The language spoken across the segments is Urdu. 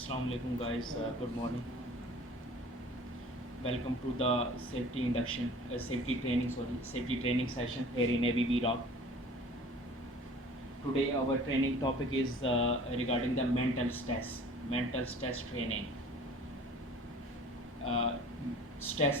Assalamu alaikum guys, good morning. Welcome to the safety training session here in ABB Rock. Today our training topic is regarding the mental stress training. Stress,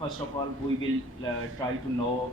first of all we will try to know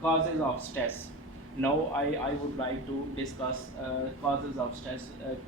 causes of stress. Now I would like to discuss causes of stress.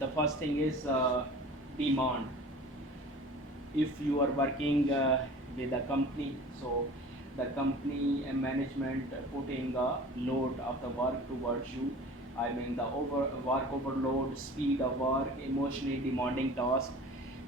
The first thing is demand. If you are working with a company, so the company management putting a load of the work towards you. I mean the work overload, speed of work, emotionally demanding task,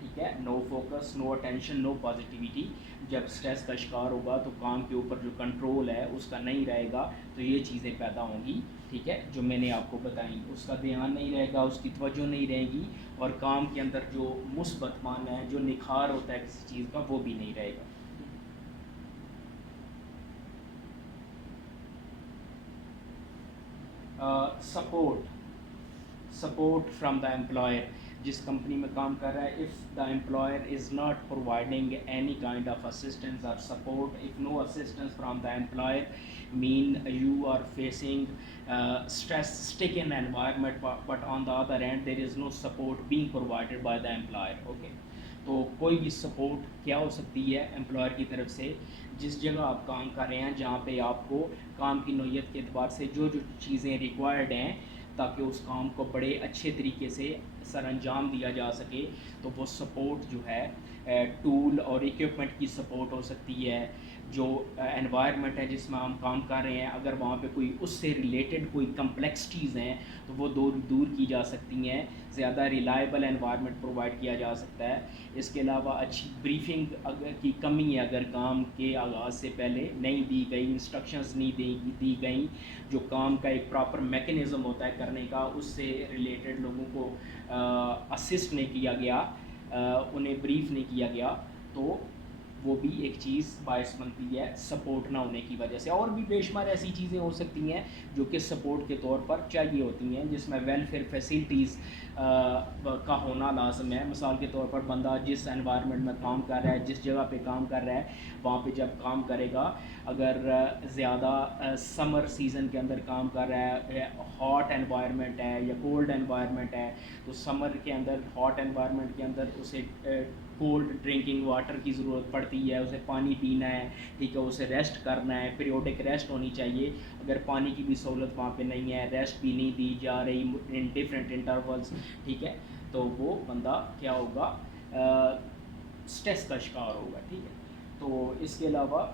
ٹھیک ہے. نو فوکس، نو اٹینشن، نو پازیٹیوٹی. جب اسٹریس کا شکار ہوگا تو کام کے اوپر جو کنٹرول ہے اس کا نہیں رہے گا، تو یہ چیزیں پیدا ہوں گی. ٹھیک ہے، جو میں نے آپ کو بتائیں، اس کا دھیان نہیں رہے گا، اس کی توجہ نہیں رہے گی، اور کام کے اندر جو مثبت مان ہے، جو نکھار ہوتا ہے کسی چیز کا، وہ بھی نہیں رہے گا. Support from the employer. جس کمپنی میں کام کر رہا ہے، if the employer is not providing any kind of assistance اور support, if no assistance from the employer mean you are facing stress stricken environment, but on the other hand there is no support being provided by the employer. Okay, تو کوئی بھی سپورٹ کیا ہو سکتی ہے امپلائر کی طرف سے؟ جس جگہ آپ کام کر رہے ہیں، جہاں پہ آپ کو کام کی نوعیت کے اعتبار سے جو جو چیزیں ریکوائرڈ ہیں تاکہ اس کام کو بڑے اچھے طریقے سے سر انجام دیا جا سکے، تو وہ سپورٹ جو ہے ٹول اور ایکوپمنٹ کی سپورٹ ہو سکتی ہے. جو انوائرمنٹ ہے جس میں ہم کام کر رہے ہیں، اگر وہاں پہ کوئی اس سے ریلیٹڈ کوئی کمپلیکسٹیز ہیں تو وہ دور کی جا سکتی ہیں. زیادہ ریلائبل انوائرمنٹ پرووائڈ کیا جا سکتا ہے. اس کے علاوہ اچھی بریفنگ اگر کی کمی ہے، اگر کام کے آغاز سے پہلے نہیں دی گئی، انسٹرکشنز نہیں دی گئیں، جو کام کا ایک پراپر میکینزم ہوتا ہے کرنے کا، اس سے ریلیٹڈ لوگوں کو اسسٹ نہیں کیا گیا، انہیں بریف نہیں کیا گیا، تو وہ بھی ایک چیز باعث بنتی ہے سپورٹ نہ ہونے کی وجہ سے. اور بھی بے شمار ایسی چیزیں ہو سکتی ہیں جو کہ سپورٹ کے طور پر چاہیے ہوتی ہیں، جس میں ویلفیئر فیسلٹیز کا ہونا لازم ہے. مثال کے طور پر بندہ جس انوائرمنٹ میں کام کر رہا ہے، جس جگہ پہ کام کر رہا ہے، وہاں پہ جب کام کرے گا، اگر زیادہ سمر سیزن کے اندر کام کر رہا ہے، ہاٹ انوائرمنٹ ہے یا کولڈ انوائرمنٹ ہے، تو سمر کے اندر ہاٹ انوائرمنٹ کے اندر اسے کولڈ ڈرنکنگ واٹر کی ضرورت پڑتی ہے، اسے پانی پینا ہے. ٹھیک ہے، اسے ریسٹ کرنا ہے، پیریوڈک ریسٹ ہونی چاہیے. اگر پانی کی بھی سہولت وہاں پہ نہیں ہے، ریسٹ بھی نہیں دی جا رہی ان ڈفرینٹ انٹرولس، ٹھیک ہے، تو وہ بندہ کیا ہوگا، اسٹریس کا شکار ہوگا. ٹھیک ہے، تو اس کے علاوہ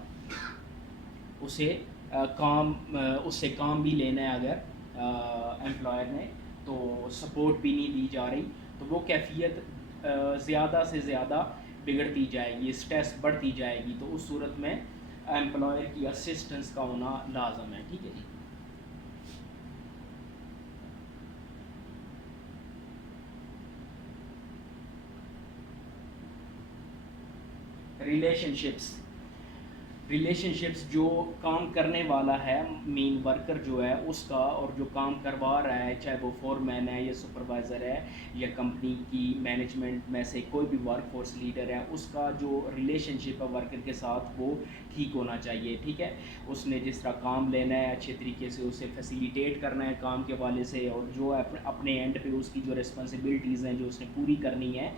اسے اس سے کام بھی لینا ہے اگر امپلائر نے، تو سپورٹ بھی نہیں دی جا رہی، تو وہ کیفیت زیادہ سے زیادہ بگڑتی جائے گی، اسٹریس بڑھتی جائے گی. تو اس صورت میں امپلائر کی اسسٹنس کا ہونا لازم ہے. ٹھیک ہے جی. ریلیشن شپس جو کام کرنے والا ہے، مین ورکر جو ہے اس کا، اور جو کام کروا رہا ہے، چاہے وہ فورمین ہے یا سپروائزر ہے یا کمپنی کی مینجمنٹ میں سے کوئی بھی ورک فورس لیڈر ہے، اس کا جو ریلیشن شپ ہے ورکر کے ساتھ وہ ٹھیک ہونا چاہیے. ٹھیک ہے، اس نے جس طرح کام لینا ہے اچھے طریقے سے اسے فیسیلیٹیٹ کرنا ہے کام کے حوالے سے، اور جو اپنے اینڈ پہ اس کی جو رسپانسبلٹیز ہیں جو اس نے پوری کرنی ہے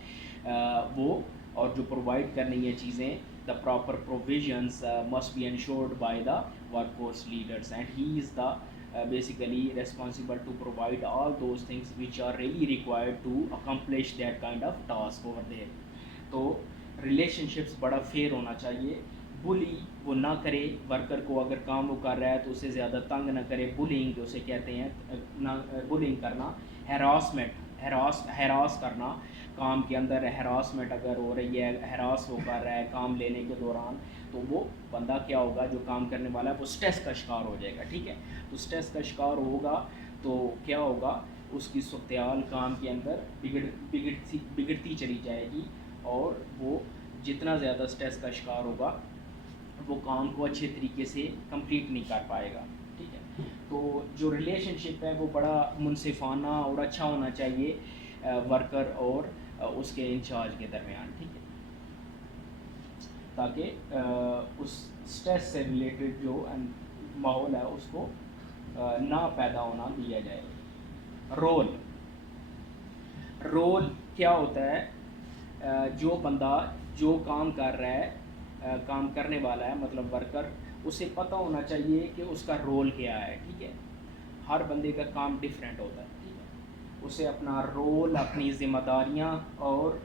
وہ، اور جو پرووائڈ کرنی ہے چیزیں، the proper provisions must be ensured by the workforce leaders, and he is the basically responsible to provide all those things which are really required to accomplish that kind of task over there. تو ریلیشن شپس بڑا فیئر ہونا چاہیے. بلی وہ نہ کرے ورکر کو، اگر کام وہ کر رہا ہے تو اسے زیادہ تنگ نہ کرے. بلینگ اسے کہتے ہیں، بلینگ کرنا، ہراس کرنا، کام کے اندر ہراسمنٹ اگر ہو رہی ہے، ہراس وہ کر رہا ہے کام لینے کے دوران، تو وہ بندہ کیا ہوگا، جو کام کرنے والا ہے وہ اسٹریس کا شکار ہو جائے گا. ٹھیک ہے، تو اسٹریس کا شکار ہوگا تو کیا ہوگا، اس کی صورتحال کام کے اندر بگڑتی چلی جائے گی، اور وہ جتنا زیادہ اسٹریس کا شکار ہوگا وہ کام کو اچھے طریقے سے کمپلیٹ نہیں کر پائے گا. ٹھیک ہے، تو جو ریلیشن شپ ہے وہ بڑا منصفانہ اور اچھا ہونا چاہیے ورکر اور اس کے انچارج کے درمیان. ٹھیک ہے، تاکہ اس اسٹریس سے ریلیٹڈ جو ماحول ہے اس کو نہ پیدا ہونا دیا جائے. رول کیا ہوتا ہے، جو بندہ جو کام کر رہا ہے، کام کرنے والا ہے مطلب ورکر، اسے پتہ ہونا چاہیے کہ اس کا رول کیا ہے. ٹھیک ہے، ہر بندے کا کام ڈفرینٹ ہوتا ہے. ٹھیک ہے، اسے اپنا رول، اپنی ذمہ داریاں اور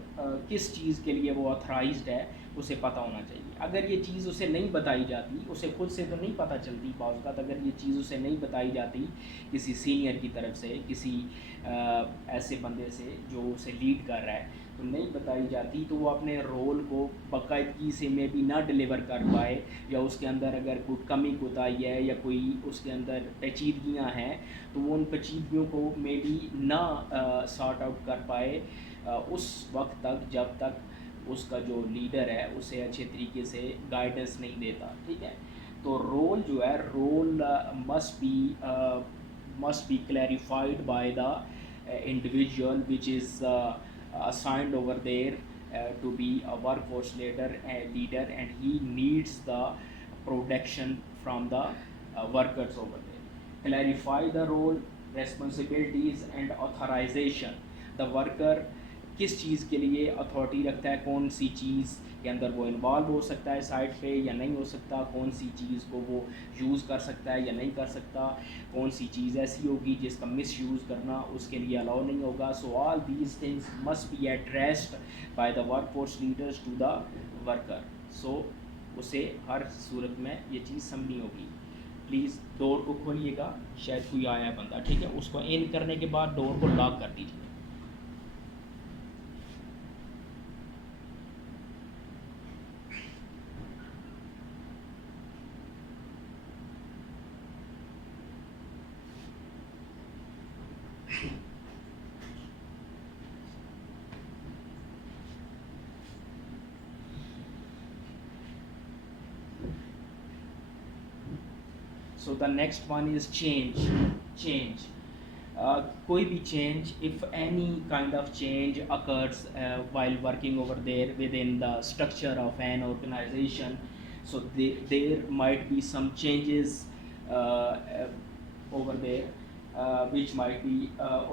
کس چیز کے لیے وہ آتھرائزڈ ہے اسے پتہ ہونا چاہیے. اگر یہ چیز اسے نہیں بتائی جاتی, اسے خود سے تو نہیں پتہ چلتی بعض اوقات, اگر یہ چیز اسے نہیں بتائی جاتی کسی سینئر کی طرف سے, کسی ایسے بندے سے جو اسے لیڈ کر رہا ہے, تو نہیں بتائی جاتی, تو وہ اپنے رول کو باقاعدگی سے میں بھی نہ ڈلیور کر پائے, یا اس کے اندر اگر کوئی کمی کوتاہی ہے یا کوئی اس کے اندر پیچیدگیاں ہیں تو وہ ان پیچیدگیوں کو میں بھی نہ سارٹ آؤٹ کر پائے اس وقت تک جب تک اس کا جو لیڈر ہے اسے اچھے طریقے سے گائیڈنس نہیں دیتا. ٹھیک ہے, تو رول جو ہے, role must be clarified by the individual which is assigned over there to be a workforce leader, and he needs the protection from the workers over there. Clarify the role, responsibilities and authorization. The worker کس چیز کے لیے اتھارٹی رکھتا ہے, کون سی چیز کے اندر وہ انوالو ہو سکتا ہے سائٹ پہ یا نہیں ہو سکتا, کون سی چیز کو وہ یوز کر سکتا ہے یا نہیں کر سکتا, کون سی چیز ایسی ہوگی جس کا مس یوز کرنا اس کے لیے الاؤ نہیں ہوگا. So all these things must be addressed by the work force leaders to the worker. So اسے ہر صورت میں یہ چیز سمجھنی ہوگی. پلیز ڈور کو کھولیے گا, شاید کوئی آیا ہے بندہ, ٹھیک ہے, اس کو ان کرنے کے بعد ڈور کو لاک کر دیجیے. So the next one is change. کوئی بھی change, if any kind of change occurs while working over there within the structure of an organization, so there might be some changes over there which might be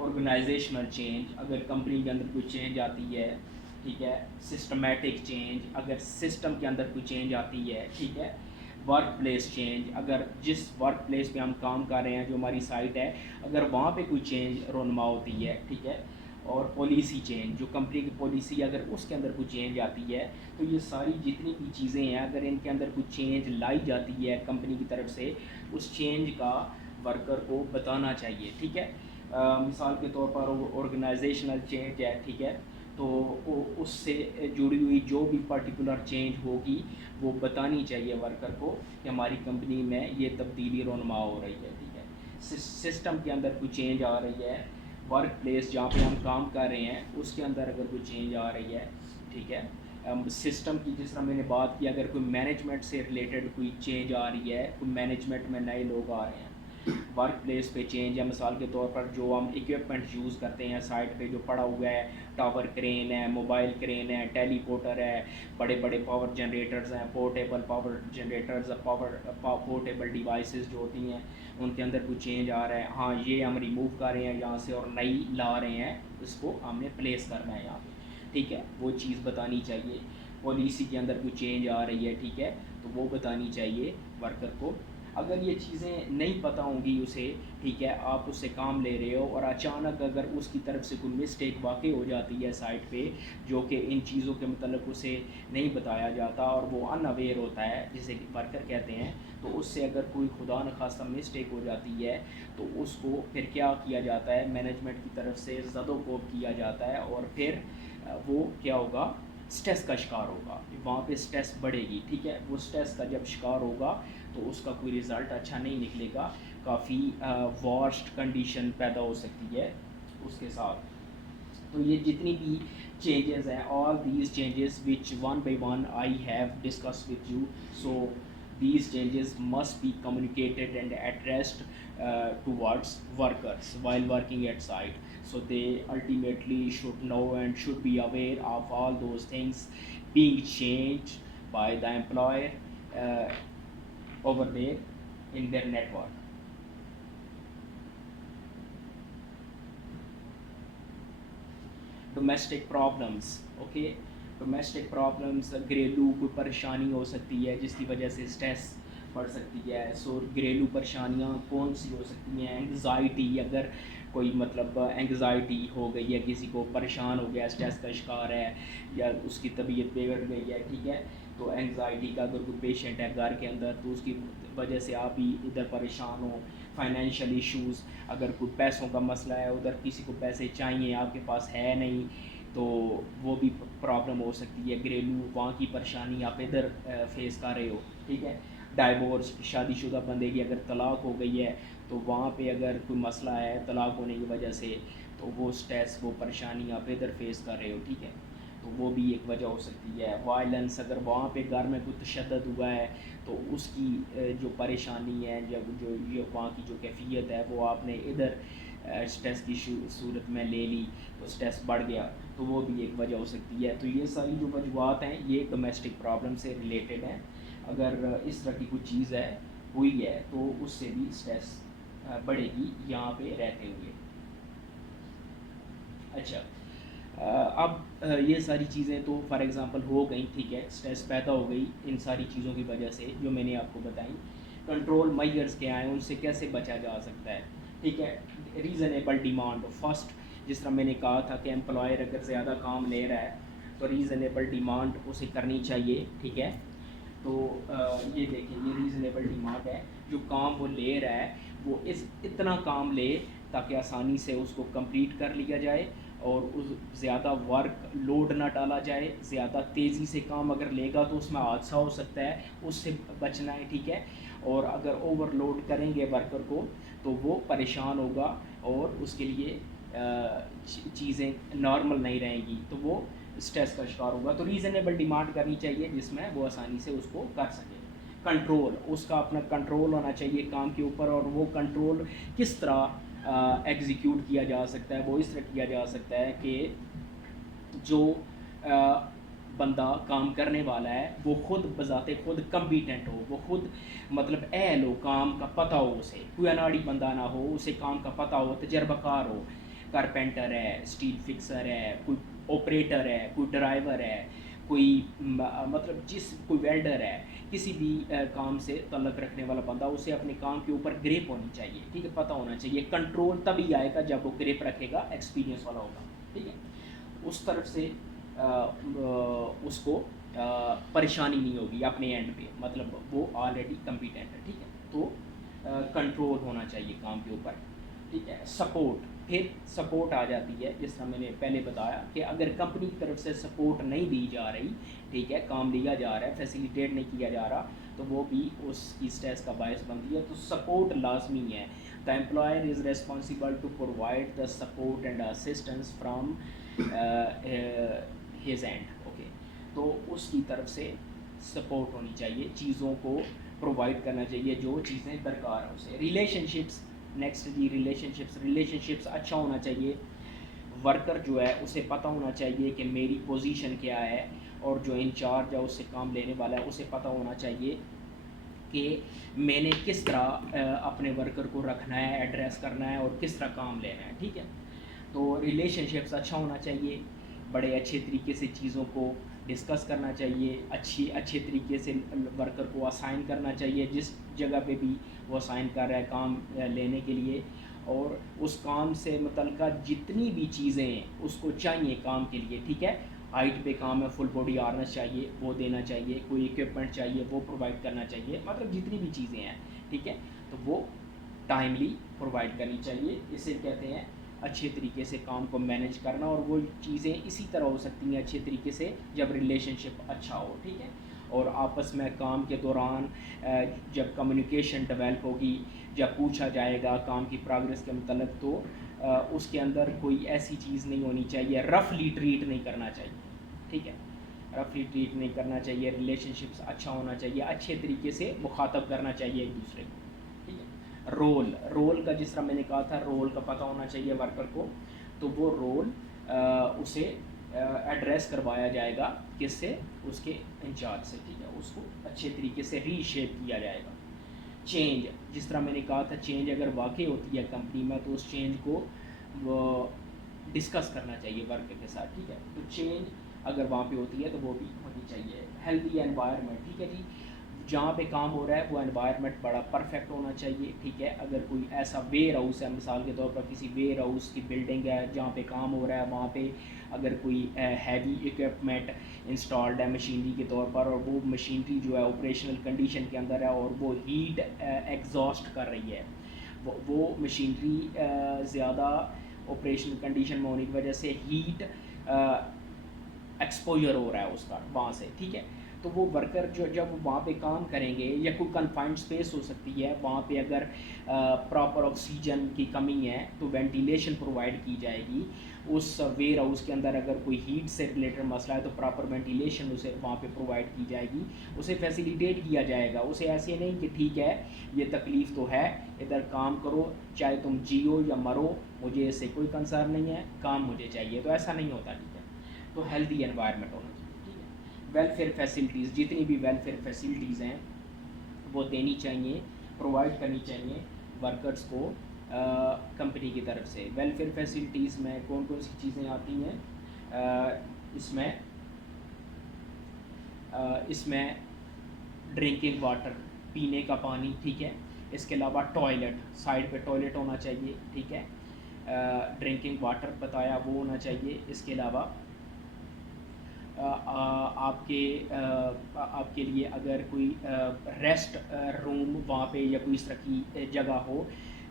organizational change. اگر کمپنی کے اندر کوئی چینج آتی ہے, ٹھیک ہے, سسٹمیٹک چینج, اگر سسٹم کے اندر کوئی چینج آتی ہے, ٹھیک ہے, ورک پلیس چینج, اگر جس ورک پلیس پہ ہم کام کر رہے ہیں جو ہماری سائٹ ہے, اگر وہاں پہ کوئی چینج رونما ہوتی ہے, ٹھیک ہے, اور پالیسی چینج, جو کمپنی کی پالیسی اگر اس کے اندر کوئی چینج آتی ہے, تو یہ ساری جتنی بھی چیزیں ہیں اگر ان کے اندر کوئی چینج لائی جاتی ہے کمپنی کی طرف سے, اس چینج کا ورکر کو بتانا چاہیے. ٹھیک ہے, مثال کے طور پر آرگنائزیشنل چینج ہے, ٹھیک ہے, تو اس سے جڑی ہوئی جو بھی پرٹیکولر چینج ہوگی وہ بتانی چاہیے ورکر کو کہ ہماری کمپنی میں یہ تبدیلی رونما ہو رہی ہے. ٹھیک ہے, سسٹم کے اندر کوئی چینج آ رہی ہے, ورک پلیس جہاں پہ ہم کام کر رہے ہیں اس کے اندر اگر کوئی چینج آ رہی ہے, ٹھیک ہے, سسٹم کی جس طرح میں نے بات کی, اگر کوئی مینجمنٹ سے ریلیٹڈ کوئی چینج آ رہی ہے, کوئی مینجمنٹ میں نئے لوگ آ رہے ہیں, ورک پلیس پہ چینج ہے, مثال کے طور پر جو ہم ایکوپمنٹ یوز کرتے ہیں سائٹ پہ جو پڑا ہوا ہے, ٹاور کرین ہے, موبائل کرین ہے, ٹیلی پورٹر ہے, بڑے بڑے پاور جنریٹرز ہیں, portable power generators, portable devices جو ہوتی ہیں ان کے اندر کوئی چینج آ رہا ہے, ہاں یہ ہم ریموو کر رہے ہیں یہاں سے اور نئی لا رہے ہیں, اس کو ہم نے پلیس کرنا ہے یہاں پہ. ٹھیک ہے, وہ چیز بتانی چاہیے. پالیسی کے اندر کوئی چینج آ رہی ہے, ٹھیک ہے, تو وہ بتانی چاہیے ورکر کو. اگر یہ چیزیں نہیں پتہ ہوں گی اسے, ٹھیک ہے, آپ اس سے کام لے رہے ہو اور اچانک اگر اس کی طرف سے کوئی مسٹیک واقع ہو جاتی ہے سائٹ پہ جو کہ ان چیزوں کے متعلق اسے نہیں بتایا جاتا اور وہ ان اویئر ہوتا ہے جسے ورکر کہتے ہیں, تو اس سے اگر کوئی خدا نخواستہ مسٹیک ہو جاتی ہے تو اس کو پھر کیا کیا جاتا ہے, مینجمنٹ کی طرف سے زد و کوب کیا جاتا ہے, اور پھر وہ کیا ہوگا, سٹریس کا شکار ہوگا, وہاں پہ سٹریس بڑھے گی. ٹھیک ہے, وہ سٹریس کا جب شکار ہوگا تو اس کا کوئی رزلٹ اچھا نہیں نکلے گا, کافی وارسٹ کنڈیشن پیدا ہو سکتی ہے اس کے ساتھ. تو یہ جتنی بھی چینجز ہیں, all these changes which one by one I have discuss with you, so these changes must be communicated and addressed towards workers while working at site, so they ultimately should know and should be aware of all those things being changed by the employer over there in their network. Domestic problems, okay, domestic problems, گھریلو کوئی پریشانی ہو سکتی ہے جس کی وجہ سے اسٹریس بڑھ سکتی ہے. سو گھریلو پریشانیاں کون سی ہو سکتی ہیں, اینگزائٹی, اگر کوئی مطلب انگزائٹی ہو گئی ہے، کسی کو پریشان ہو گیا، اسٹریس کا شکار ہے، یا اس کی طبیعت بگڑ گئی ہے، ٹھیک ہے، تو انگزائٹی کا اگر کوئی پیشنٹ ہے گھر کے اندر تو اس کی وجہ سے آپ بھی ادھر پریشان ہو، فائنینشیل ایشوز، اگر کوئی پیسوں کا مسئلہ ہے، ادھر کسی کو پیسے چاہیے آپ کے پاس ہے نہیں، تو وہ بھی پرابلم ہو سکتی ہے، گھریلو وہاں کی پریشانی آپ ادھر فیس کر رہے ہو، ٹھیک ہے، ڈائیورس، شادی شدہ بندے کی اگر طلاق ہو گئی ہے تو وہاں پہ اگر کوئی مسئلہ ہے طلاق ہونے کی وجہ سے، تو وہ اسٹریس، وہ پریشانی آپ ادھر فیس کر رہے ہو، ٹھیک ہے، تو وہ بھی ایک وجہ ہو سکتی ہے۔ وائلنس، اگر وہاں پہ گھر میں کوئی تشدد ہوا ہے تو اس کی جو پریشانی ہے، جب جو وہاں کی جو کیفیت ہے وہ آپ نے ادھر اسٹریس کی صورت میں لے لی تو اسٹریس بڑھ گیا، تو وہ بھی ایک وجہ ہو سکتی ہے۔ تو یہ ساری جو وجوہات ہیں یہ ڈومیسٹک پرابلم سے ریلیٹڈ ہیں، اگر اس طرح کی کوئی چیز ہے ہوئی ہے تو اس سے بھی اسٹریس بڑھے گی یہاں پہ رہتے ہوئے۔ اچھا، اب یہ ساری چیزیں تو فار ایگزامپل ہو گئیں، ٹھیک ہے، اسٹریس پیدا ہو گئی ان ساری چیزوں کی وجہ سے جو میں نے آپ کو بتائیں۔ کنٹرول میجرز کیا ہیں، ان سے کیسے بچا جا سکتا ہے، ٹھیک ہے۔ ریزنیبل ڈیمانڈ، فرسٹ جس طرح میں نے کہا تھا کہ امپلائر اگر زیادہ کام لے رہا ہے تو ریزنیبل ڈیمانڈ اسے کرنی چاہیے، ٹھیک ہے۔ تو یہ دیکھیں، یہ ریزنیبل ڈیمانڈ ہے، جو کام وہ لے رہا ہے وہ اتنا کام لے تاکہ آسانی سے اس کو کمپلیٹ کر لیا جائے، اور اس زیادہ ورک لوڈ نہ ڈالا جائے، زیادہ تیزی سے کام اگر لے گا تو اس میں حادثہ ہو سکتا ہے، اس سے بچنا ہے، ٹھیک ہے۔ اور اگر اوور لوڈ کریں گے ورکر کو تو وہ پریشان ہوگا اور اس کے لیے چیزیں نارمل نہیں رہیں گی، تو وہ اسٹریس کا شکار ہوگا۔ تو ریزنیبل ڈیمانڈ کرنی چاہیے جس میں وہ آسانی سے اس کو کر سکے۔ کنٹرول، اس کا اپنا کنٹرول ہونا چاہیے کام کے اوپر، اور وہ کنٹرول کس طرح ایگزیکیوٹ کیا جا سکتا ہے، وہ اس طرح کیا جا سکتا ہے کہ جو بندہ کام کرنے والا ہے وہ خود بذات خود کمپیٹنٹ ہو، وہ خود مطلب اہل ہو، کام کا پتہ ہو، اسے کوئی اناڑی بندہ نہ ہو، اسے کام کا پتہ ہو، تجربہ کار ہو، کارپینٹر ہے، اسٹیل فکسر ہے، کوئی آپریٹر ہے، کوئی ڈرائیور ہے، کوئی مطلب کوئی ویلڈر ہے، کسی بھی کام سے تعلق رکھنے والا بندہ، اسے اپنے کام کے اوپر گریپ ہونی چاہیے، ٹھیک ہے، پتہ ہونا چاہیے۔ کنٹرول تبھی آئے گا جب وہ گریپ رکھے گا، ایکسپیرینس والا ہوگا، ٹھیک ہے، اس طرف سے اس کو پریشانی نہیں ہوگی اپنے اینڈ پہ، مطلب وہ آلریڈی کمپیٹنٹ ہے، ٹھیک ہے۔ تو کنٹرول ہونا چاہیے کام کے اوپر، ٹھیک ہے۔ سپورٹ، پھر سپورٹ آ جاتی ہے، جس طرح میں نے پہلے بتایا کہ اگر کمپنی کی طرف سے سپورٹ نہیں دی جا رہی، ٹھیک ہے، کام لیا جا رہا ہے، فیسیلیٹیٹ نہیں کیا جا رہا، تو وہ بھی اس کی اسٹریس کا باعث بنتی ہے۔ تو سپورٹ لازمی ہے۔ The employer is responsible to provide the support and assistance from his end، okay, تو اس کی طرف سے سپورٹ ہونی چاہیے، چیزوں کو پرووائڈ کرنا چاہیے جو چیزیں درکار ہیں اسے۔ ریلیشن شپس، نیکسٹ جی، ریلیشن شپس اچھا ہونا چاہیے، ورکر جو ہے اسے پتہ ہونا چاہیے کہ میری پوزیشن کیا ہے، اور جو انچارج ہے اس سے کام لینے والا ہے اسے پتہ ہونا چاہیے کہ میں نے کس طرح اپنے ورکر کو رکھنا ہے، ایڈریس کرنا ہے، اور کس طرح کام لینا ہے، ٹھیک ہے۔ تو ریلیشن شپس اچھا ہونا چاہیے، بڑے اچھے طریقے سے چیزوں کو ڈسکس کرنا چاہیے، اچھے طریقے سے ورکر کو اسائن کرنا چاہیے جس جگہ پہ بھی وہ اسائن کر رہا ہے کام لینے کے لیے، اور اس کام سے متعلقہ جتنی بھی چیزیں ہیں اس کو چاہیے کام کے لیے، ٹھیک ہے۔ ہائٹ پہ کام ہے، فل باڈی آرنس چاہیے وہ دینا چاہیے، کوئی اکوپمنٹ چاہیے وہ پرووائڈ کرنا چاہیے، مطلب جتنی بھی چیزیں ہیں، ٹھیک ہے، تو وہ ٹائملی پرووائڈ کرنی چاہیے۔ اسے کہتے ہیں اچھے طریقے سے کام کو مینیج کرنا، اور وہ چیزیں اسی طرح ہو سکتی ہیں اچھے طریقے سے جب ریلیشن شپ اچھا ہو، ٹھیک ہے، اور آپس میں کام کے دوران جب کمیونیکیشن ڈیولپ ہوگی، جب پوچھا جائے گا کام کی پروگریس کے متعلق، تو اس کے اندر کوئی ایسی چیز نہیں ہونی چاہیے، رفلی ٹریٹ نہیں کرنا چاہیے، ٹھیک ہے، رفلی ٹریٹ نہیں کرنا چاہیے، ریلیشن شپس اچھا ہونا چاہیے، اچھے طریقے سے مخاطب کرنا چاہیے ایک دوسرے کو، ٹھیک ہے۔ رول کا جس طرح میں نے کہا تھا، رول کا پتہ ہونا چاہیے ورکر کو، تو وہ رول اسے ایڈریس کروایا جائے گا کس سے، اس کے انچارج سے، ٹھیک ہے، اس کو اچھے طریقے سے ری شیپ کیا جائے گا۔ چینج، جس طرح میں نے کہا تھا، چینج اگر واقع ہوتی ہے کمپنی میں تو اس چینج کو وہ ڈسکس کرنا چاہیے ورکر کے ساتھ، ٹھیک ہے، تو چینج اگر وہاں پہ ہوتی ہے تو وہ بھی ہونی چاہیے۔ ہیلدی انوائرمنٹ، ٹھیک ہے جی، جہاں پہ کام ہو رہا ہے وہ انوائرمنٹ بڑا پرفیکٹ ہونا چاہیے، ٹھیک ہے. اگر کوئی ایسا ویئر ہاؤس ہے، مثال کے طور پر کسی ویئر ہاؤس کی بلڈنگ ہے جہاں پہ کام ہو رہا ہے، وہاں پہ اگر کوئی ہیوی اکوپمنٹ انسٹالڈ ہے مشینری کے طور پر، اور وہ مشینری جو ہے آپریشنل کنڈیشن کے اندر ہے اور وہ ہیٹ ایگزاسٹ کر رہی ہے، وہ مشینری زیادہ آپریشنل کنڈیشن میں ہونے کی وجہ سے ہیٹ ایکسپوجر ہو رہا ہے اس کا وہاں سے، ٹھیک ہے. تو وہ ورکر جو جب وہاں پہ کام کریں گے، یا کوئی کنفائنڈ اسپیس ہو سکتی ہے وہاں پہ، اگر پراپر آکسیجن کی کمی ہے تو وینٹیلیشن پرووائڈ کی جائے گی. اس ویئر ہاؤس کے اندر اگر کوئی ہیٹ سے ریلیٹڈ مسئلہ ہے تو پراپر وینٹیلیشن اسے وہاں پہ پرووائڈ کی جائے گی، اسے فیسیلیٹیٹ کیا جائے گا. اسے ایسے نہیں کہ ٹھیک ہے یہ تکلیف تو ہے، ادھر کام کرو چاہے تم جیو یا مرو، مجھے اس سے کوئی کنسرن نہیں ہے، کام مجھے چاہیے. تو ایسا نہیں ہوتا، ٹھیک ہے. تو ہیلدی انوائرمنٹ ہونا چاہیے، ٹھیک ہے. ویلفیئر فیسلٹیز، جتنی بھی ویلفیئر فیسلٹیز ہیں وہ دینی چاہیے، پرووائڈ کرنی چاہیے ورکرز کو کمپنی کی طرف سے. ویلفیئر فیسلٹیز میں کون کون سی چیزیں آتی ہیں؟ اس میں ڈرنکنگ واٹر، پینے کا پانی، ٹھیک ہے. اس کے علاوہ ٹوائلٹ، سائڈ پہ ٹوائلٹ ہونا چاہیے، ٹھیک ہے. ڈرنکنگ واٹر بتایا وہ ہونا چاہیے. اس کے علاوہ آپ کے لیے اگر کوئی ریسٹ روم وہاں پہ یا کوئی اس طرح کی جگہ ہو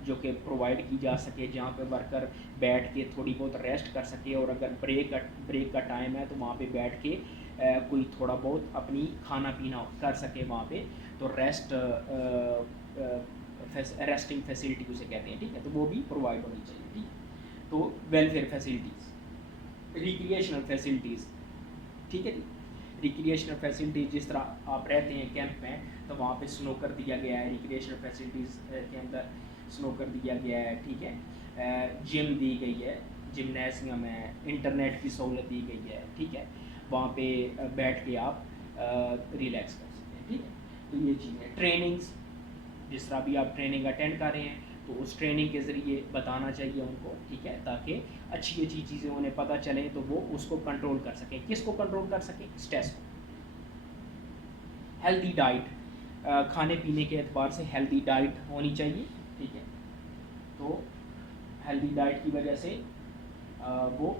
جو کہ پرووائڈ کی جا سکے، جہاں پہ ورکر بیٹھ کے تھوڑی بہت ریسٹ کر سکے، اور اگر بریک کا ٹائم ہے تو وہاں پہ بیٹھ کے کوئی تھوڑا بہت اپنی کھانا پینا کر سکے وہاں پہ، تو ریسٹنگ فیسلٹی اسے کہتے ہیں، ٹھیک ہے. تو وہ بھی پرووائڈ ہونی چاہیے، ٹھیک ہے. تو ویلفیئر فیسلٹیز. ریکریشنل فیسلٹیز، ٹھیک ہے جی. ریکریشنل فیسلٹیز، جس طرح آپ رہتے ہیں کیمپ میں تو وہاں پہ سنوکر دیا گیا ہے، ریکریشنل فیسلٹیز کے اندر سنوکر دیا گیا ہے، ٹھیک ہے. جم دی گئی ہے، جمنیزیم ہے، انٹرنیٹ کی سہولت دی گئی ہے، ٹھیک ہے. وہاں پہ بیٹھ کے آپ ریلیکس کر سکتے ہیں، ٹھیک ہے. تو یہ چیزیں. ٹریننگز، جس طرح بھی آپ ٹریننگ اٹینڈ کر رہے ہیں تو اس ٹریننگ کے ذریعے بتانا چاہیے ان کو، ٹھیک ہے، تاکہ اچھی چیزیں انہیں پتہ چلیں تو وہ اس کو کنٹرول کر سکیں. کس کو کنٹرول کر سکیں؟ اسٹریس کو. ہیلدی ڈائٹ، کھانے پینے کے اعتبار سے ہیلدی ڈائٹ ہونی چاہیے، ٹھیک ہے. تو ہیلدی ڈائٹ کی وجہ سے وہ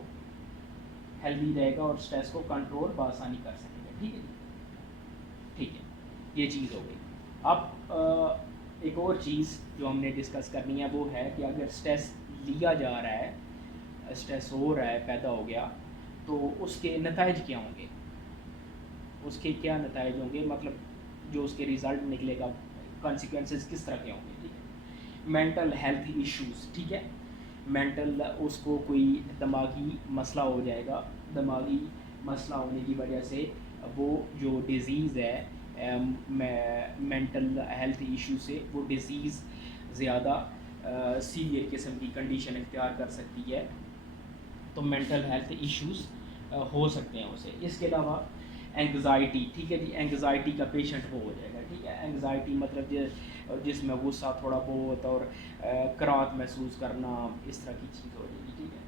ہیلدی رہے گا اور اسٹریس کو کنٹرول بآسانی کر سکے گا، ٹھیک ہے. ٹھیک ہے، یہ چیز ہو گئی. اب ایک اور چیز جو ہم نے ڈسکس کرنی ہے وہ ہے کہ اگر اسٹریس لیا جا رہا ہے، اسٹریس ہو رہا ہے، پیدا ہو گیا، تو اس کے نتائج کیا ہوں گے؟ اس کے کیا نتائج ہوں گے، مطلب جو اس کے ریزلٹ نکلے گا، کانسیکوینسز کس طرح کے ہوں گے، ٹھیک ہے. مینٹل ہیلتھ ایشوز، ٹھیک ہے. مینٹل، اس کو کوئی دماغی مسئلہ ہو جائے گا، دماغی مسئلہ ہونے کی وجہ سے وہ جو ڈیزیز ہے مینٹل ہیلتھ ایشو سے، وہ ڈیزیز زیادہ سیویئر قسم کی کنڈیشن اختیار کر سکتی ہے. تو مینٹل ہیلتھ ایشوز ہو سکتے ہیں اسے. اس کے علاوہ اینگزائٹی، ٹھیک ہے جی. اینگزائٹی کا پیشنٹ وہ ہو جائے گا، ٹھیک ہے. اینگزائٹی مطلب جس میں غصہ تھوڑا بہت اور کراہت محسوس کرنا، اس طرح کی چیز ہو جائے گی، ٹھیک ہے.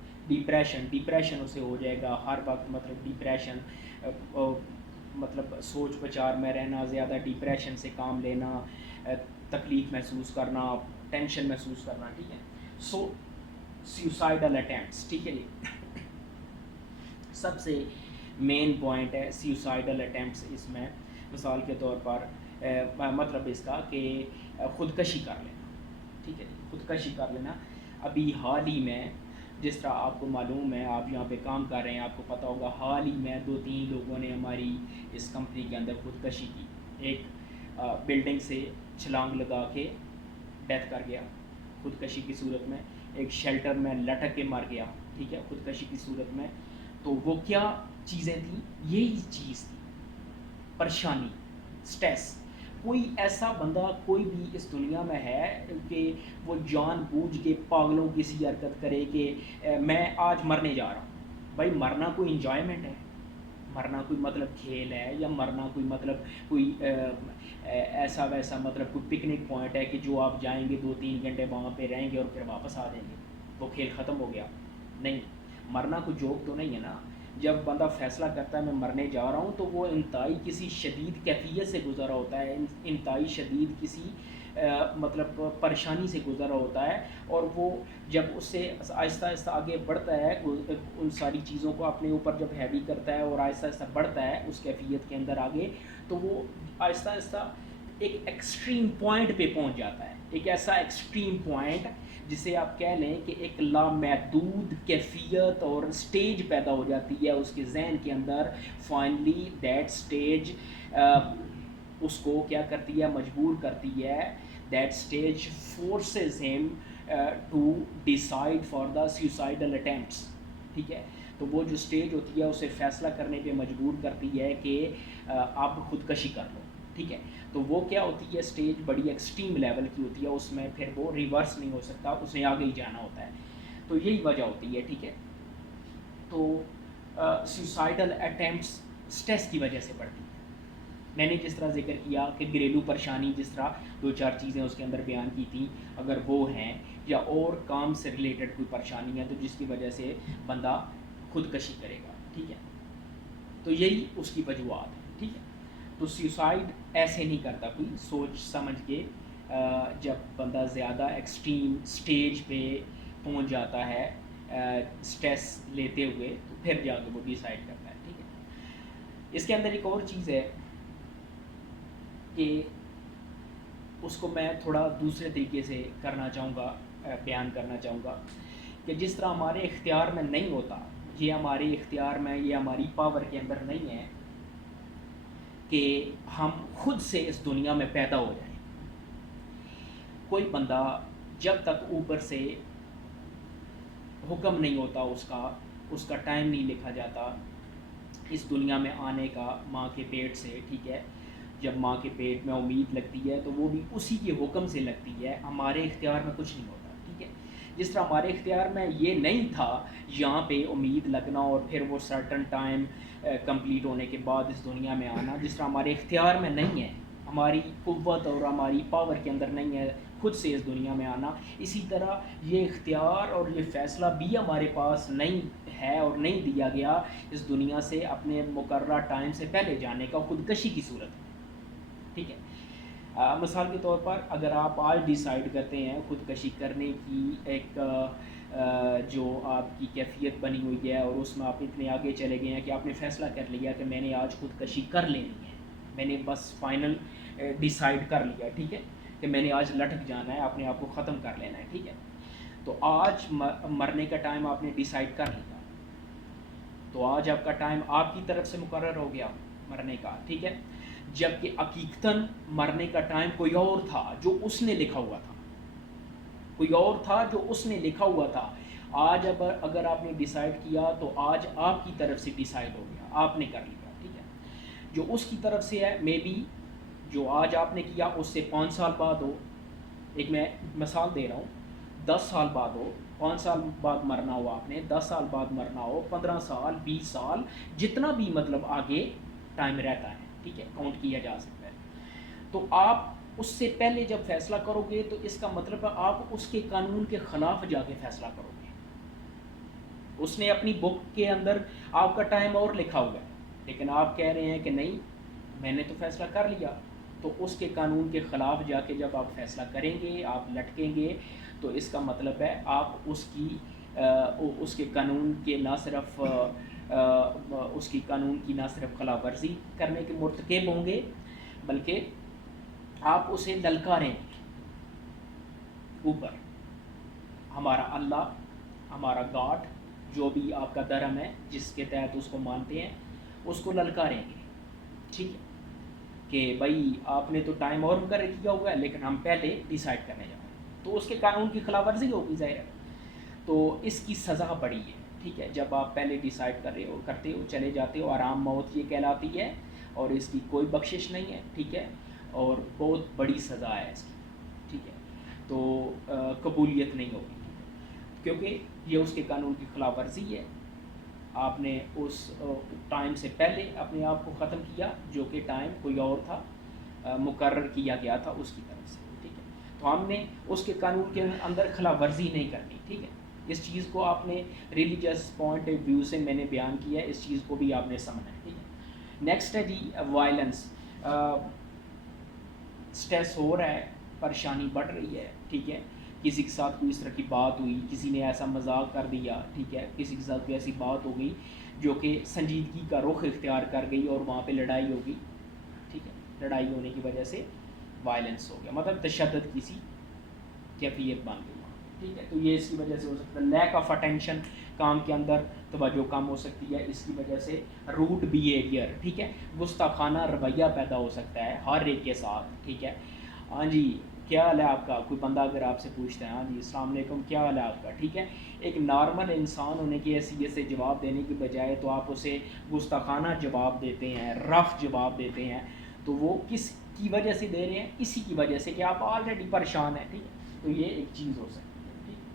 ڈپریشن اسے ہو جائے گا ہر وقت، مطلب ڈپریشن، مطلب سوچ بچار میں رہنا، زیادہ ڈپریشن سے کام لینا، تکلیف محسوس کرنا، ٹینشن محسوس کرنا، ٹھیک ہے. سیوسائڈل اٹیمپٹس، ٹھیک ہے جی. سب سے مین پوائنٹ ہے سیوسائڈل اٹیمپٹس. اس میں مثال کے طور پر مطلب اس کا کہ خودکشی کر لینا، ٹھیک ہے جی. خودکشی کر لینا. ابھی حال ہی میں، جس طرح آپ کو معلوم ہے، آپ یہاں پہ کام کر رہے ہیں، آپ کو پتہ ہوگا، حال ہی میں 2-3 لوگوں نے ہماری اس کمپنی کے اندر خودکشی کی. ایک بلڈنگ سے چھلانگ لگا کے ڈیتھ کر گیا خودکشی کی صورت میں. ایک شیلٹر میں لٹک کے مر گیا، ٹھیک ہے، خودکشی کی صورت میں. تو وہ کیا چیزیں تھیں؟ یہی چیز تھی، پریشانی، سٹریس. کوئی ایسا بندہ کوئی بھی اس دنیا میں ہے کہ وہ جان بوجھ کے پاگلوں کی سی حرکت کرے کہ میں آج مرنے جا رہا ہوں. بھائی مرنا کوئی انجوائمنٹ ہے؟ مرنا کوئی مطلب کھیل ہے؟ یا مرنا کوئی مطلب کوئی ایسا ویسا مطلب کوئی پکنک پوائنٹ ہے کہ جو آپ جائیں گے 2-3 گھنٹے وہاں پہ رہیں گے اور پھر واپس آ جائیں گے، وہ کھیل ختم ہو گیا؟ نہیں. مرنا کوئی جوک تو نہیں ہے نا. جب بندہ فیصلہ کرتا ہے میں مرنے جا رہا ہوں تو وہ انتہائی کسی شدید کیفیت سے گزرا ہوتا ہے، انتہائی شدید کسی مطلب پریشانی سے گزرا ہوتا ہے، اور وہ جب اس سے آہستہ آہستہ آگے بڑھتا ہے ان ساری چیزوں کو اپنے اوپر جب ہیوی کرتا ہے اور آہستہ آہستہ بڑھتا ہے اس کیفیت کے اندر آگے، تو وہ آہستہ آہستہ ایک ایکسٹریم پوائنٹ پہ پہنچ جاتا ہے، ایک ایسا ایکسٹریم پوائنٹ جسے آپ کہہ لیں کہ ایک لامحدود کیفیت اور اسٹیج پیدا ہو جاتی ہے اس کے ذہن کے اندر. فائنلی دیٹ اسٹیج اس کو کیا کرتی ہے، مجبور کرتی ہے، that stage forces him to decide for the suicidal attempts. ٹھیک ہے، تو وہ جو اسٹیج ہوتی ہے اسے فیصلہ کرنے پہ مجبور کرتی ہے کہ آپ خودکشی کر لو. ٹھیک ہے، تو وہ کیا ہوتی ہے اسٹیج، بڑی ایکسٹریم لیول کی ہوتی ہے، اس میں پھر وہ ریورس نہیں ہو سکتا، اسے آگے ہی جانا ہوتا ہے. تو یہی وجہ ہوتی ہے. ٹھیک ہے، تو سوسائڈل اٹیمپٹس اسٹریس کی وجہ سے بڑھتی ہیں. میں نے جس طرح ذکر کیا کہ گھریلو پریشانی، جس طرح 2-4 چیزیں اس کے اندر بیان کی تھیں، اگر وہ ہیں یا اور کام سے ریلیٹڈ کوئی پریشانی ہے تو جس کی وجہ سے بندہ خودکشی کرے گا. ٹھیک ہے، تو یہی اس کی وجوہات ہیں. ٹھیک ہے، تو سیوسائڈ ایسے نہیں کرتا کوئی سوچ سمجھ کے، جب بندہ زیادہ ایکسٹریم سٹیج پہ پہنچ جاتا ہے سٹریس لیتے ہوئے، تو پھر جا کے وہ ڈیسائیڈ کرتا ہے. ٹھیک ہے، اس کے اندر ایک اور چیز ہے کہ اس کو میں تھوڑا دوسرے طریقے سے کرنا چاہوں گا، بیان کرنا چاہوں گا کہ جس طرح ہمارے اختیار میں نہیں ہوتا، یہ ہمارے اختیار میں، یہ ہماری پاور کے اندر نہیں ہے کہ ہم خود سے اس دنیا میں پیدا ہو جائیں. کوئی بندہ جب تک اوپر سے حکم نہیں ہوتا، اس کا ٹائم نہیں لکھا جاتا اس دنیا میں آنے کا ماں کے پیٹ سے. ٹھیک ہے، جب ماں کے پیٹ میں امید لگتی ہے تو وہ بھی اسی کے حکم سے لگتی ہے، ہمارے اختیار میں کچھ نہیں ہوتا. ٹھیک ہے، جس طرح ہمارے اختیار میں یہ نہیں تھا یہاں پہ امید لگنا اور پھر وہ سرٹن ٹائم کمپلیٹ ہونے کے بعد اس دنیا میں آنا، جس طرح ہمارے اختیار میں نہیں ہے، ہماری قوت اور ہماری پاور کے اندر نہیں ہے خود سے اس دنیا میں آنا، اسی طرح یہ اختیار اور یہ فیصلہ بھی ہمارے پاس نہیں ہے اور نہیں دیا گیا اس دنیا سے اپنے مقررہ ٹائم سے پہلے جانے کا، خودکشی کی صورت میں. ٹھیک ہے، مثال کے طور پر اگر آپ آج ڈیسائیڈ کرتے ہیں خودکشی کرنے کی، ایک جو آپ کی کیفیت بنی ہوئی ہے اور اس میں آپ اتنے آگے چلے گئے ہیں کہ آپ نے فیصلہ کر لیا کہ میں نے آج خودکشی کر لینی ہے، میں نے بس فائنل ڈیسائیڈ کر لیا. ٹھیک ہے، کہ میں نے آج لٹک جانا ہے، اپنے آپ کو ختم کر لینا ہے. ٹھیک ہے، تو آج مرنے کا ٹائم آپ نے ڈیسائیڈ کر لیا، تو آج آپ کا ٹائم آپ کی طرف سے مقرر ہو گیا مرنے کا. ٹھیک ہے، جبکہ حقیقتاً مرنے کا ٹائم کوئی اور تھا جو اس نے لکھا ہوا تھا، کوئی اور تھا جو اس نے لکھا ہوا تھا. آج اگر آپ نے ڈیسائیڈ کیا تو آج آپ کی طرف سے ڈیسائیڈ ہو گیا، آپ نے کر لیا. ٹھیک ہے، جو اس کی طرف سے ہے مے بی جو آج آپ نے کیا اس سے 5 سال بعد ہو. ایک میں مثال دے رہا ہوں، 10 سال بعد ہو، 5 سال بعد مرنا ہو، آپ نے 10 سال بعد مرنا ہو، 15 سال، 20 سال، جتنا بھی مطلب آگے ٹائم رہتا ہے. ٹھیک ہے، کاؤنٹ کیا جا سکتا ہے. تو آپ اس سے پہلے جب فیصلہ کرو گے تو اس کا مطلب ہے آپ اس کے قانون کے خلاف جا کے فیصلہ کرو گے. اس نے اپنی بک کے اندر آپ کا ٹائم اور لکھا ہوا ہے، لیکن آپ کہہ رہے ہیں کہ نہیں میں نے تو فیصلہ کر لیا. تو اس کے قانون کے خلاف جا کے جب آپ فیصلہ کریں گے، آپ لٹکیں گے، تو اس کا مطلب ہے آپ اس کے قانون کے نہ صرف اس کی قانون کی نہ صرف خلاف ورزی کرنے کے مرتکب ہوں گے، بلکہ آپ اسے للکاریں گے اوپر. ہمارا اللہ، ہمارا گاڈ، جو بھی آپ کا دھرم ہے جس کے تحت اس کو مانتے ہیں، اس کو للکاریں گے. ٹھیک ہے، کہ بھائی آپ نے تو ٹائم اور مقرر کیا ہوا ہے لیکن ہم پہلے ڈیسائیڈ کرنے جا رہے ہیں، تو اس کے قانون کی خلاف ورزی ہوگی ظاہر ہے. تو اس کی سزا بڑی ہے. ٹھیک ہے، جب آپ پہلے ڈیسائیڈ کر رہے ہو، کرتے ہو، چلے جاتے ہو، آرام موت یہ کہلاتی ہے اور اس کی کوئی بخشش نہیں ہے. ٹھیک ہے، اور بہت بڑی سزا ہے اس کی. ٹھیک ہے، تو قبولیت نہیں ہوگی کیونکہ یہ اس کے قانون کی خلاف ورزی ہے. آپ نے اس ٹائم سے پہلے اپنے آپ کو ختم کیا جو کہ ٹائم کوئی اور تھا، مقرر کیا گیا تھا اس کی طرف سے. ٹھیک ہے، تو ہم نے اس کے قانون کے اندر خلاف ورزی نہیں کرنی. ٹھیک ہے، اس چیز کو آپ نے ریلیجس پوائنٹ آف ویو سے میں نے بیان کیا ہے، اس چیز کو بھی آپ نے سمجھنا ہے، ٹھیک ہے. نیکسٹ ہے جی وائلنس. اسٹریس ہو رہا ہے، پریشانی بڑھ رہی ہے، ٹھیک ہے، کسی کے ساتھ کوئی اس طرح کی بات ہوئی، کسی نے ایسا مذاق کر دیا، ٹھیک ہے، کسی کے ساتھ کوئی ایسی بات ہو گئی جو کہ سنجیدگی کا رخ اختیار کر گئی اور وہاں پہ لڑائی ہوگی، ٹھیک ہے، لڑائی ہونے کی وجہ سے وائلنس ہو گیا، مطلب تشدد کسی کیفیت بن گئی، ٹھیک ہے. تو یہ اس کی وجہ سے ہو سکتا ہے. لیک آف اٹینشن، کام کے اندر توجہ کم ہو سکتی ہے اس کی وجہ سے. روڈ بیہیویئر، ٹھیک ہے، گستاخانہ رویہ پیدا ہو سکتا ہے ہر ایک کے ساتھ، ٹھیک ہے. ہاں جی کیا حال ہے آپ کا، کوئی بندہ اگر آپ سے پوچھتا ہے ہاں جی السلام علیکم کیا حال ہے آپ کا، ٹھیک ہے، ایک نارمل انسان ہونے کی حیثیت سے جواب دینے کی بجائے تو آپ اسے گستاخانہ جواب دیتے ہیں، رف جواب دیتے ہیں. تو وہ کس کی وجہ سے دے رہے ہیں؟ اسی کی وجہ سے کہ آپ آلریڈی پریشان ہیں، ٹھیک ہے. تو یہ ایک چیز ہو سکتی ہے، ٹھیک ہے.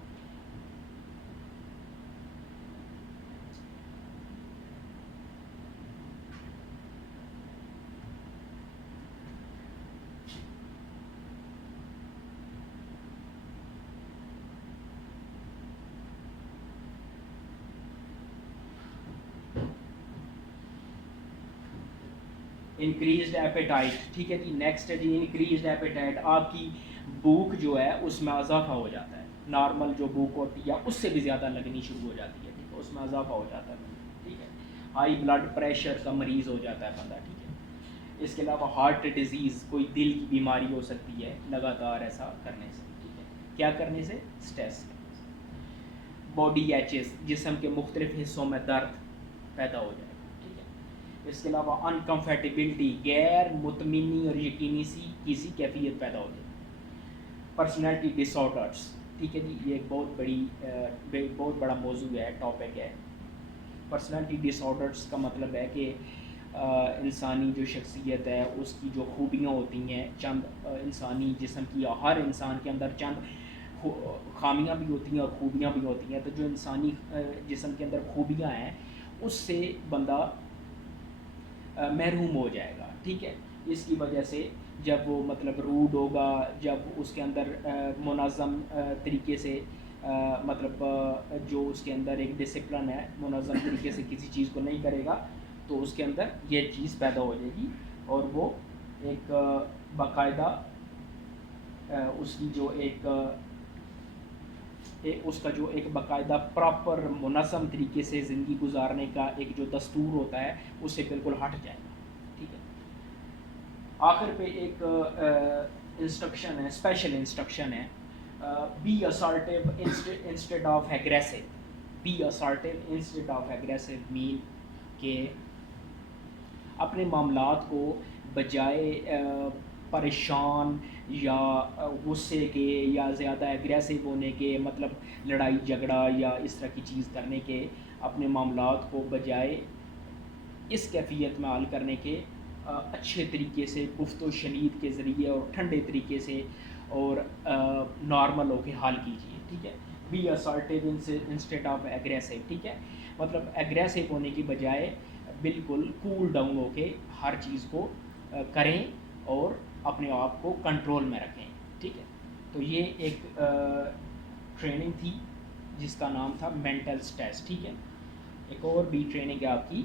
انکریزڈ ایپیٹائٹ، ٹھیک ہے جی. نیکسٹ ہے جی انکریزڈ ایپیٹائٹ. آپ کی بھوک جو ہے اس میں اضافہ ہو جاتا ہے، نارمل جو بھوک ہوتی ہے اس سے بھی زیادہ لگنی شروع ہو جاتی ہے، ٹھیک ہے، اس میں اضافہ ہو جاتا ہے، ٹھیک ہے. ہائی بلڈ پریشر کا مریض ہو جاتا ہے بندہ، ٹھیک ہے. اس کے علاوہ ہارٹ ڈیزیز، کوئی دل کی بیماری ہو سکتی ہے لگاتار ایسا کرنے سے، ٹھیک ہے. کیا کرنے سے؟ اسٹریس کرنے سے. باڈی ایچز، جسم کے مختلف حصوں میں درد پیدا ہو جائے گا، ٹھیک ہے. اس کے علاوہ انکمفرٹیبلٹی، غیر مطمئنی اور یقینی سی کسی کیفیت پیدا ہو جائے گی. پرسنالٹی ڈس آرڈرس، ٹھیک ہے جی، یہ ایک بہت بڑا موضوع ہے، ٹاپک ہے. پرسنالٹی ڈس آرڈرس کا مطلب ہے کہ انسانی جو شخصیت ہے اس کی جو خوبیاں ہوتی ہیں، چند انسانی جسم کی، ہر انسان کے اندر چند خامیاں بھی ہوتی ہیں اور خوبیاں بھی ہوتی ہیں. تو جو انسانی جسم کے اندر خوبیاں ہیں اس سے بندہ محروم ہو جائے گا، ٹھیک ہے. اس کی وجہ سے جب وہ مطلب روڈ ہوگا، جب اس کے اندر منظم طریقے سے مطلب جو اس کے اندر ایک ڈسپلن ہے، منظم طریقے سے کسی چیز کو نہیں کرے گا تو اس کے اندر یہ چیز پیدا ہو جائے گی اور وہ ایک باقاعدہ اس کی جو اس کا جو ایک باقاعدہ پراپر منظم طریقے سے زندگی گزارنے کا ایک جو دستور ہوتا ہے اس سے بالکل ہٹ جائے گا، ٹھیک ہے. آخر پہ ایک انسٹرکشن ہے، اسپیشل انسٹرکشن ہے، be assertive instead of aggressive. Be assertive instead of aggressive mean کہ اپنے معاملات کو بجائے پریشان یا غصے کے یا زیادہ ایگریسو ہونے کے، مطلب لڑائی جھگڑا یا اس طرح کی چیز کرنے کے، اپنے معاملات کو بجائے اس کیفیت میں حل کرنے کے اچھے طریقے سے گفت و شنید کے ذریعے اور ٹھنڈے طریقے سے اور نارمل ہو کے حل کیجیے، ٹھیک ہے. Be assertive instead of aggressive, ٹھیک ہے، مطلب ایگریسو ہونے کی بجائے بالکل کول ڈاؤن ہو کے ہر چیز کو کریں اور اپنے آپ کو کنٹرول میں رکھیں، ٹھیک ہے. تو یہ ایک ٹریننگ تھی جس کا نام تھا مینٹل اسٹریس، ٹھیک ہے. ایک اور بھی ٹریننگ ہے آپ کی